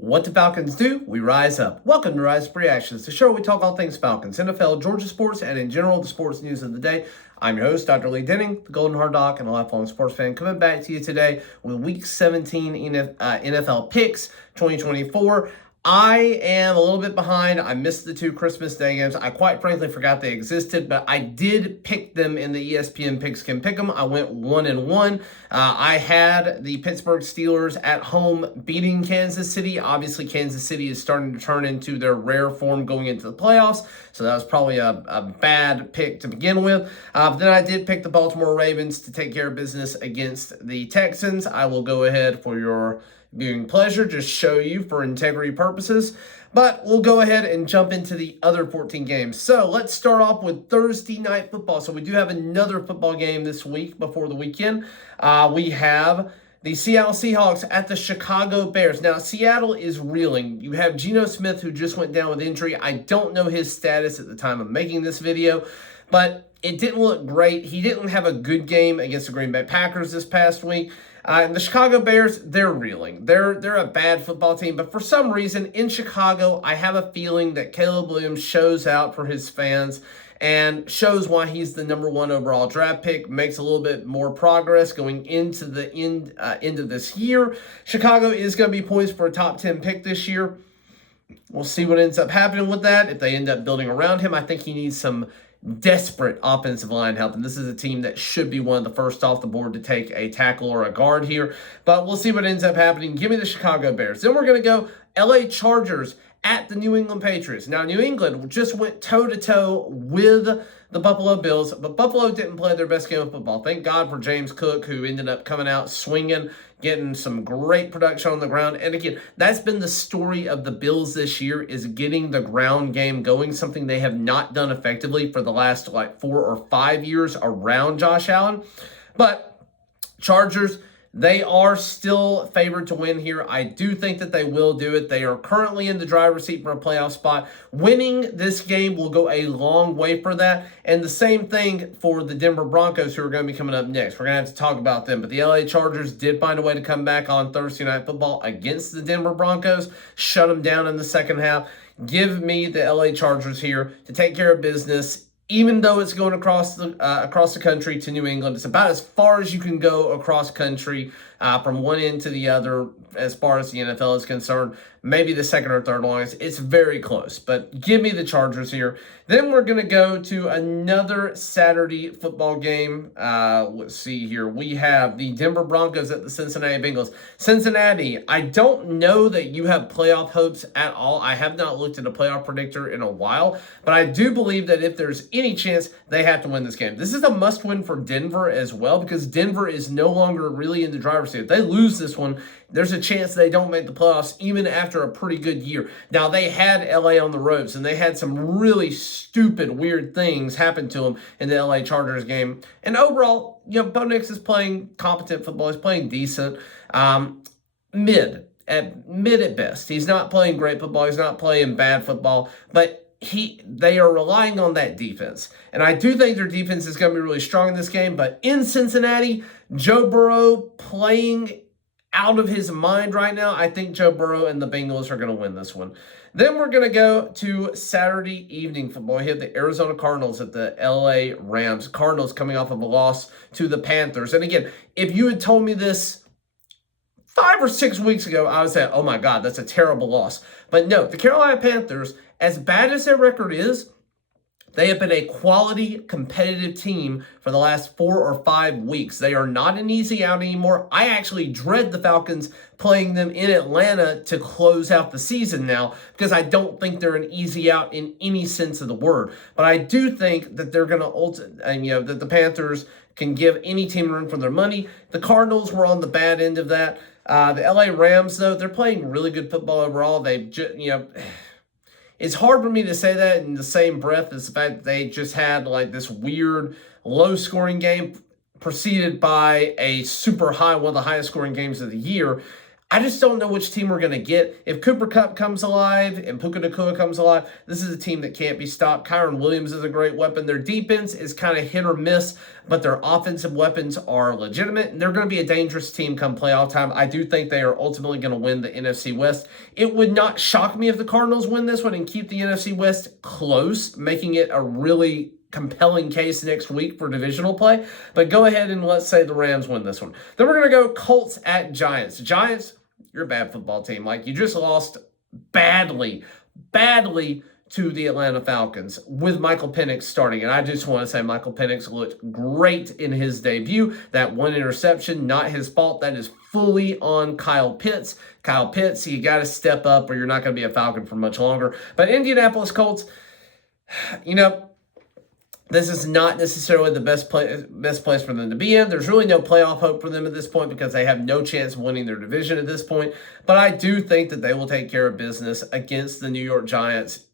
What do Falcons do? We rise up. Welcome to Rise Predications, the show where we talk all things Falcons, NFL, Georgia sports, and in general, the sports news of the day. I'm your host, Dr. Lee Denning, the Golden Hard Doc, and a lifelong sports fan, coming back to you today with Week 17 NFL picks 2024. I am a little bit behind. I missed the two Christmas Day games. I quite frankly forgot they existed, but I did pick them in the ESPN Picks Can Pick 'em. I went 1-1. I had the Pittsburgh Steelers at home beating Kansas City. Obviously, Kansas City is starting to turn into their rare form going into the playoffs, so that was probably a bad pick to begin with. Then I did pick the Baltimore Ravens to take care of business against the Texans. I will go ahead for your viewing pleasure, just show you for integrity purposes. But we'll go ahead and jump into the other 14 games. So let's start off with Thursday night football. So we do have another football game this week before the weekend. We have the Seattle Seahawks at the Chicago Bears. Now, Seattle is reeling. You have Geno Smith, who just went down with injury. I don't know his status at the time of making this video, but it didn't look great. He didn't have a good game against the Green Bay Packers this past week. And the Chicago Bears, they're reeling. They're a bad football team, but for some reason in Chicago, I have a feeling that Caleb Williams shows out for his fans and shows why he's the number one overall draft pick, makes a little bit more progress going into the end of this year. Chicago is going to be poised for a top 10 pick this year. We'll see what ends up happening with that. If they end up building around him, I think he needs some desperate offensive line help, and this is a team that should be one of the first off the board to take a tackle or a guard here, but we'll see what ends up happening. Give me the Chicago Bears. Then we're going to go LA Chargers at the New England Patriots. Now, New England just went toe-to-toe with the Buffalo Bills, but Buffalo didn't play their best game of football. Thank God for James Cook, who ended up coming out swinging, getting some great production on the ground. And again, that's been the story of the Bills this year, is getting the ground game going, something they have not done effectively for the last 4 or 5 years around Josh Allen. But Chargers, they are still favored to win here. I do think that they will do it. They are currently in the driver's seat for a playoff spot. Winning this game will go a long way for that. And the same thing for the Denver Broncos, who are going to be coming up next. We're going to have to talk about them. But the LA Chargers did find a way to come back on Thursday Night Football against the Denver Broncos, shut them down in the second half. Give me the LA Chargers here to take care of business. Even though it's going across the country to New England, it's about as far as you can go across country from one end to the other as far as the NFL is concerned. Maybe the second or third longest. It's very close, but give me the Chargers here. Then we're going to go to another Saturday football game. Let's see here. We have the Denver Broncos at the Cincinnati Bengals. Cincinnati, I don't know that you have playoff hopes at all. I have not looked at a playoff predictor in a while, but I do believe that if there's any chance, they have to win this game. This is a must-win for Denver as well, because Denver is no longer really in the driver's seat. If they lose this one, there's a chance they don't make the playoffs even after a pretty good year. Now, they had LA on the ropes, and they had some really stupid, weird things happen to them in the LA Chargers game. And overall, Bo Nix is playing competent football. He's playing decent. Mid at best. He's not playing great football. He's not playing bad football, but they are relying on that defense. And I do think their defense is going to be really strong in this game, but in Cincinnati, Joe Burrow playing out of his mind right now. I think Joe Burrow and the Bengals are going to win this one. Then we're going to go to Saturday evening football. We have the Arizona Cardinals at the LA Rams. Cardinals coming off of a loss to the Panthers. And again, if you had told me this 5 or 6 weeks ago, I would say, oh my God, that's a terrible loss. But no, the Carolina Panthers, as bad as their record is, they have been a quality, competitive team for the last 4 or 5 weeks. They are not an easy out anymore. I actually dread the Falcons playing them in Atlanta to close out the season now, because I don't think they're an easy out in any sense of the word. But I do think that they're going to, that the Panthers can give any team room for their money. The Cardinals were on the bad end of that. The LA Rams, though, they're playing really good football overall. They've just, it's hard for me to say that in the same breath as the fact that they just had this weird low-scoring game preceded by a super high, one of the highest-scoring games of the year. I just don't know which team we're going to get. If Cooper Kupp comes alive and Puka Nacua comes alive, this is a team that can't be stopped. Kyron Williams is a great weapon. Their defense is kind of hit or miss, but their offensive weapons are legitimate, and they're going to be a dangerous team come playoff time. I do think they are ultimately going to win the NFC West. It would not shock me if the Cardinals win this one and keep the NFC West close, making it a really compelling case next week for divisional play. But go ahead and let's say the Rams win this one. Then we're going to go Colts at Giants. Giants, you're a bad football team. Like, you just lost badly to the Atlanta Falcons with Michael Penix starting. And I just want to say Michael Penix looked great in his debut. That one interception, not his fault. That is fully on Kyle Pitts. Kyle Pitts, you got to step up or you're not going to be a Falcon for much longer. But Indianapolis Colts, this is not necessarily the best place for them to be in. There's really no playoff hope for them at this point because they have no chance of winning their division at this point. But I do think that they will take care of business against the New York Giants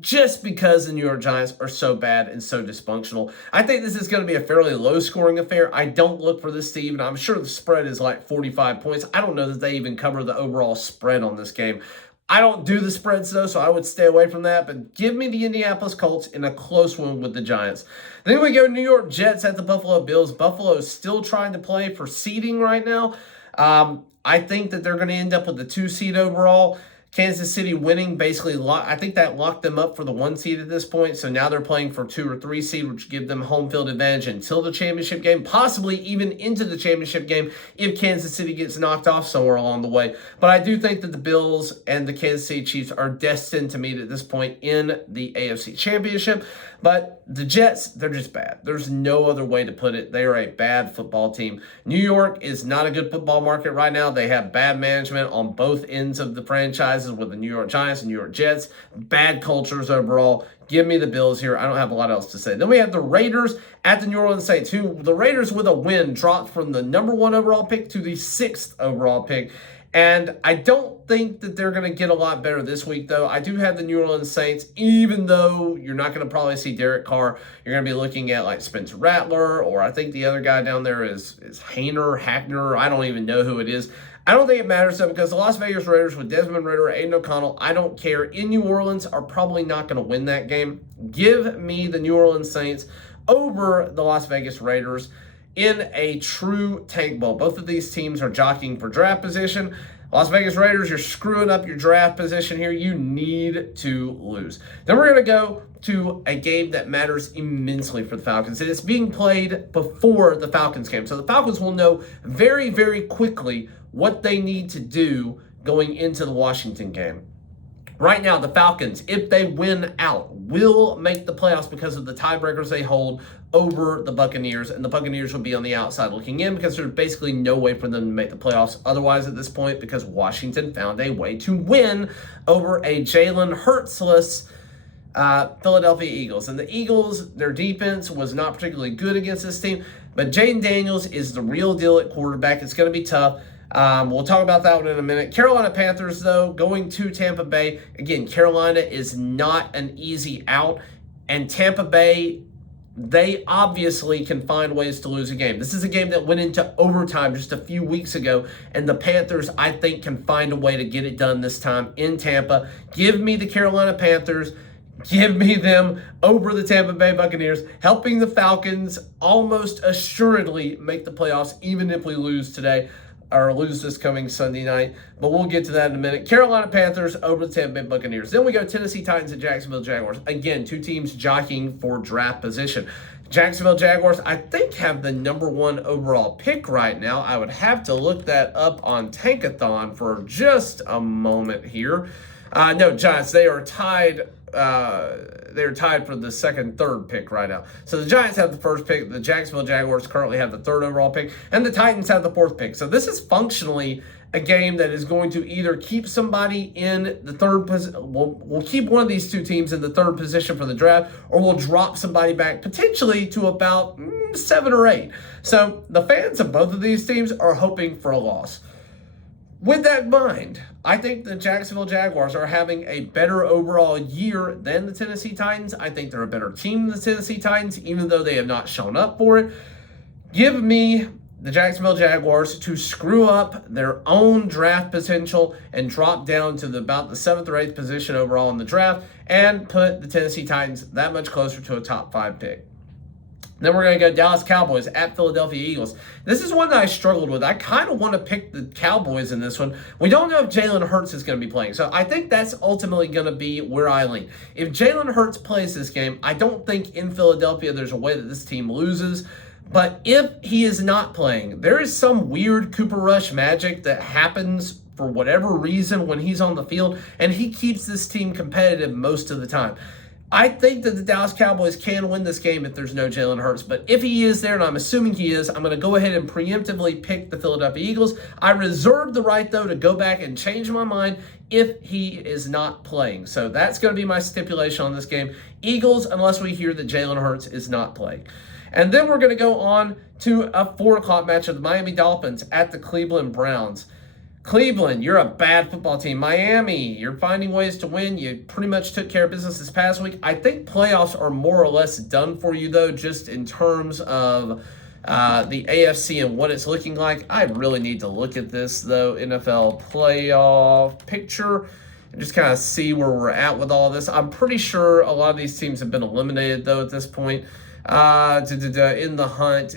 just because the New York Giants are so bad and so dysfunctional. I think this is going to be a fairly low-scoring affair. I don't look for this to even. I'm sure the spread is like 45 points. I don't know that they even cover the overall spread on this game. I don't do the spreads, though, so I would stay away from that. But give me the Indianapolis Colts in a close one with the Giants. Then we go New York Jets at the Buffalo Bills. Buffalo is still trying to play for seeding right now. I think that they're going to end up with the 2 seed overall. Kansas City winning basically, I think that locked them up for the 1 seed at this point. So now they're playing for 2 or 3 seed, which give them home field advantage until the championship game, possibly even into the championship game if Kansas City gets knocked off somewhere along the way. But I do think that the Bills and the Kansas City Chiefs are destined to meet at this point in the AFC Championship. But the Jets, they're just bad. There's no other way to put it. They are a bad football team. New York is not a good football market right now. They have bad management on both ends of the franchises with the New York Giants and New York Jets. Bad cultures overall. Give me the Bills here. I don't have a lot else to say. Then we have the Raiders at the New Orleans Saints, who the Raiders with a win dropped from the number 1 overall pick to the 6th overall pick. And I don't think that they're going to get a lot better this week, though. I do have the New Orleans Saints, even though you're not going to probably see Derek Carr. You're going to be looking at like Spencer Rattler, or I think the other guy down there is Hackner. I don't even know who it is. I don't think it matters, though, because the Las Vegas Raiders with Desmond Ridder, Aiden O'Connell, I don't care, in New Orleans are probably not going to win that game. Give me the New Orleans Saints over the Las Vegas Raiders in a true tank bowl. Both of these teams are jockeying for draft position. Las Vegas Raiders, you're screwing up your draft position here. You need to lose. Then we're going to go to a game that matters immensely for the Falcons, and it's being played before the Falcons game. So the Falcons will know very, very quickly what they need to do going into the Washington game. Right now, the Falcons, if they win out, will make the playoffs because of the tiebreakers they hold over the Buccaneers, and the Buccaneers will be on the outside looking in because there's basically no way for them to make the playoffs otherwise at this point because Washington found a way to win over a Jalen Hurts-less Philadelphia Eagles. And the Eagles, their defense was not particularly good against this team, but Jaden Daniels is the real deal at quarterback. It's going to be tough. We'll talk about that one in a minute. Carolina Panthers, though, going to Tampa Bay. Again, Carolina is not an easy out, and Tampa Bay, they obviously can find ways to lose a game. This is a game that went into overtime just a few weeks ago, and the Panthers, I think, can find a way to get it done this time in Tampa. Give me the Carolina Panthers. Give me them over the Tampa Bay Buccaneers, helping the Falcons almost assuredly make the playoffs, even if we lose today or lose this coming Sunday night. But we'll get to that in a minute. Carolina Panthers over the Tampa Bay Buccaneers. Then we go Tennessee Titans and Jacksonville Jaguars. Again, 2 teams jockeying for draft position. Jacksonville Jaguars, I think, have the number 1 overall pick right now. I would have to look that up on Tankathon for just a moment here. No, Giants, they are tied. They're tied for the 2nd, 3rd pick right now. So the Giants have the 1st pick. The Jacksonville Jaguars currently have the 3rd overall pick. And the Titans have the 4th pick. So this is functionally a game that is going to either keep somebody in the 3rd position. We'll keep one of these 2 teams in the 3rd position for the draft, or we'll drop somebody back potentially to about 7 or 8. So the fans of both of these teams are hoping for a loss. With that in mind, I think the Jacksonville Jaguars are having a better overall year than the Tennessee Titans. I think they're a better team than the Tennessee Titans, even though they have not shown up for it. Give me the Jacksonville Jaguars to screw up their own draft potential and drop down to about the 7th or 8th position overall in the draft and put the Tennessee Titans that much closer to a top 5 pick. Then we're going to go Dallas Cowboys at Philadelphia Eagles. This is one that I struggled with. I kind of want to pick the Cowboys in this one. We don't know if Jalen Hurts is going to be playing, so I think that's ultimately going to be where I lean. If Jalen Hurts plays this game, I don't think in Philadelphia there's a way that this team loses. But if he is not playing, there is some weird Cooper Rush magic that happens for whatever reason when he's on the field, and he keeps this team competitive most of the time. I think that the Dallas Cowboys can win this game if there's no Jalen Hurts, but if he is there, and I'm assuming he is, I'm going to go ahead and preemptively pick the Philadelphia Eagles. I reserve the right, though, to go back and change my mind if he is not playing. So that's going to be my stipulation on this game. Eagles, unless we hear that Jalen Hurts is not playing. And then we're going to go on to a 4 o'clock match of the Miami Dolphins at the Cleveland Browns. Cleveland, you're a bad football team. Miami, you're finding ways to win. You pretty much took care of business this past week. I think playoffs are more or less done for you, though, just in terms of the AFC and what it's looking like. I really need to look at this, though, NFL playoff picture and just kind of see where we're at with all this. I'm pretty sure a lot of these teams have been eliminated, though, at this point. In the hunt.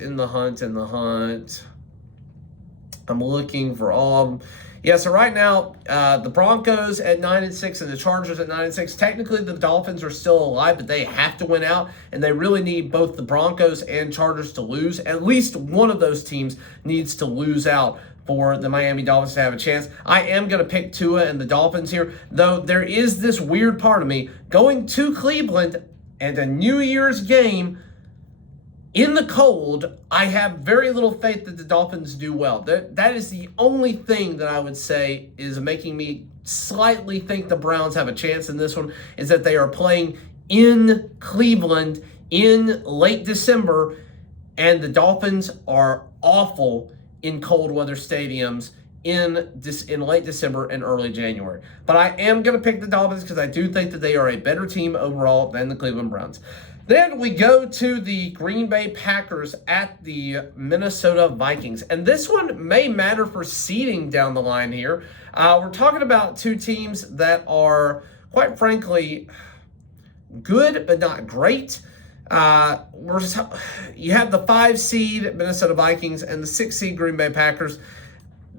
I'm looking for all of them. Yeah, so right now, the Broncos at 9-6 and the Chargers at 9-6. Technically, the Dolphins are still alive, but they have to win out, and they really need both the Broncos and Chargers to lose. At least one of those teams needs to lose out for the Miami Dolphins to have a chance. I am going to pick Tua and the Dolphins here, though there is this weird part of me going to Cleveland and a New Year's game in the cold. I have very little faith that the Dolphins do well. That is the only thing that I would say is making me slightly think the Browns have a chance in this one, is that they are playing in Cleveland in late December, and the Dolphins are awful in cold weather stadiums in late December and early January. But I am going to pick the Dolphins because I do think that they are a better team overall than the Cleveland Browns. Then we go to the Green Bay Packers at the Minnesota Vikings. And this one may matter for seeding down the line here. We're talking about two teams that are, quite frankly, good but not great. You have the 5 seed Minnesota Vikings and the 6 seed Green Bay Packers.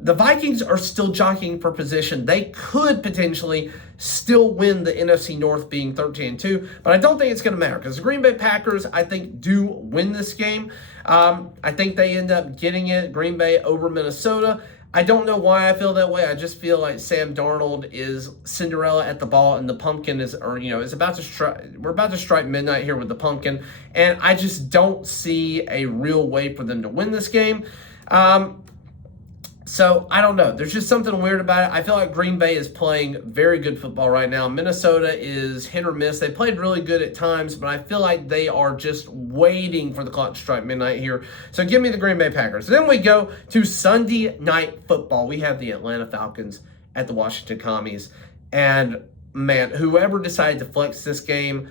The Vikings are still jockeying for position. They could potentially still win the NFC North being 13-2, but I don't think it's going to matter because the Green Bay Packers, I think, do win this game. I think they end up getting it, Green Bay over Minnesota. I don't know why I feel that way. I just feel like Sam Darnold is Cinderella at the ball, and the pumpkin is about to strike. We're about to strike midnight here with the pumpkin, and I just don't see a real way for them to win this game. So, I don't know. There's just something weird about it. I feel like Green Bay is playing very good football right now. Minnesota is hit or miss. They played really good at times, but I feel like they are just waiting for the clock to strike midnight here. So, give me the Green Bay Packers. Then we go to Sunday Night Football. We have the Atlanta Falcons at the Washington Commies. And, man, whoever decided to flex this game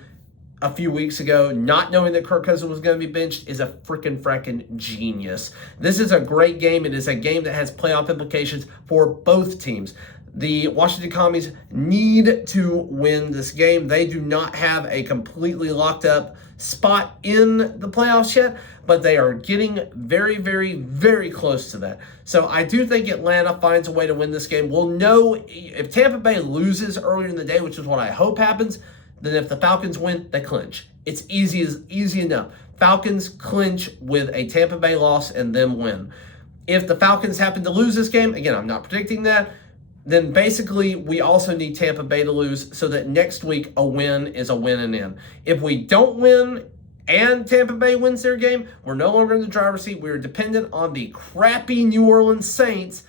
a few weeks ago, not knowing that Kirk Cousins was going to be benched, is a frickin' genius. This is a great game. It is a game that has playoff implications for both teams. The Washington Commies need to win this game. They do not have a completely locked up spot in the playoffs yet, but they are getting very, very, very close to that. So I do think Atlanta finds a way to win this game. We'll know if Tampa Bay loses earlier in the day, which is what I hope happens. Then if the Falcons win, they clinch. It's easy enough. Falcons clinch with a Tampa Bay loss and them win. If the Falcons happen to lose this game, again, I'm not predicting that, then basically we also need Tampa Bay to lose so that next week a win is a win and in. If we don't win and Tampa Bay wins their game, we're no longer in the driver's seat. We're dependent on the crappy New Orleans Saints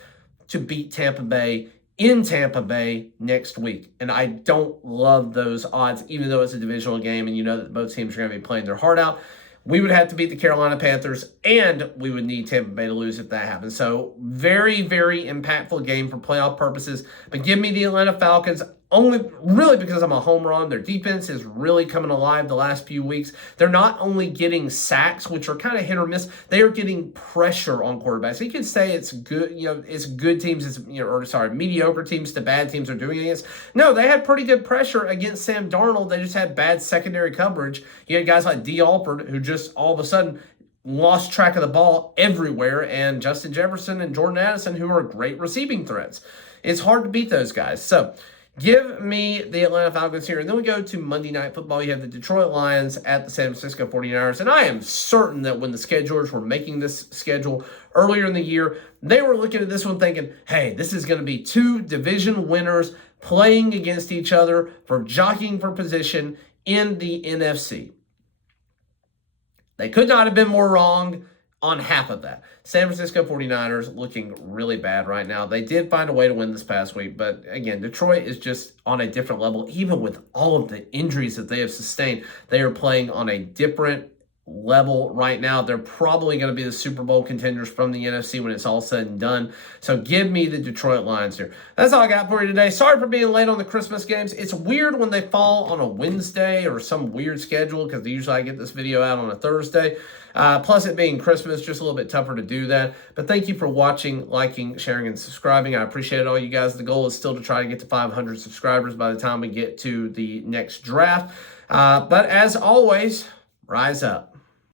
to beat Tampa Bay in Tampa Bay next week. And I don't love those odds, even though it's a divisional game and you know that both teams are going to be playing their heart out. We would have to beat the Carolina Panthers, and we would need Tampa Bay to lose if that happens. So very, very impactful game for playoff purposes. But give me the Atlanta Falcons. only really because I'm a home run. Their defense is really coming alive the last few weeks. They're not only getting sacks, which are kind of hit or miss, they are getting pressure on quarterbacks. So you could say it's good, it's good teams, mediocre teams to bad teams are doing against. No, they had pretty good pressure against Sam Darnold. They just had bad secondary coverage. You had guys like D. Alford who just all of a sudden lost track of the ball everywhere, and Justin Jefferson and Jordan Addison, who are great receiving threats. It's hard to beat those guys. So give me the Atlanta Falcons here. And then we go to Monday Night Football. You have the Detroit Lions at the San Francisco 49ers. And I am certain that when the schedulers were making this schedule earlier in the year, they were looking at this one thinking, hey, this is going to be two division winners playing against each other for jockeying for position in the NFC. They could not have been more wrong on half of that. San Francisco 49ers looking really bad right now. They did find a way to win this past week, but again, Detroit is just on a different level. Even with all of the injuries that they have sustained, they are playing on a different level right now. They're probably going to be the Super Bowl contenders from the NFC when it's all said and done. So give me the Detroit Lions here. That's all I got for you today. Sorry for being late on the Christmas games. It's weird when they fall on a Wednesday or some weird schedule because usually I get this video out on a Thursday. Plus it being Christmas, just a little bit tougher to do that. But thank you for watching, liking, sharing, and subscribing. I appreciate it, all you guys. The goal is still to try to get to 500 subscribers by the time we get to the next draft. But as always, rise up.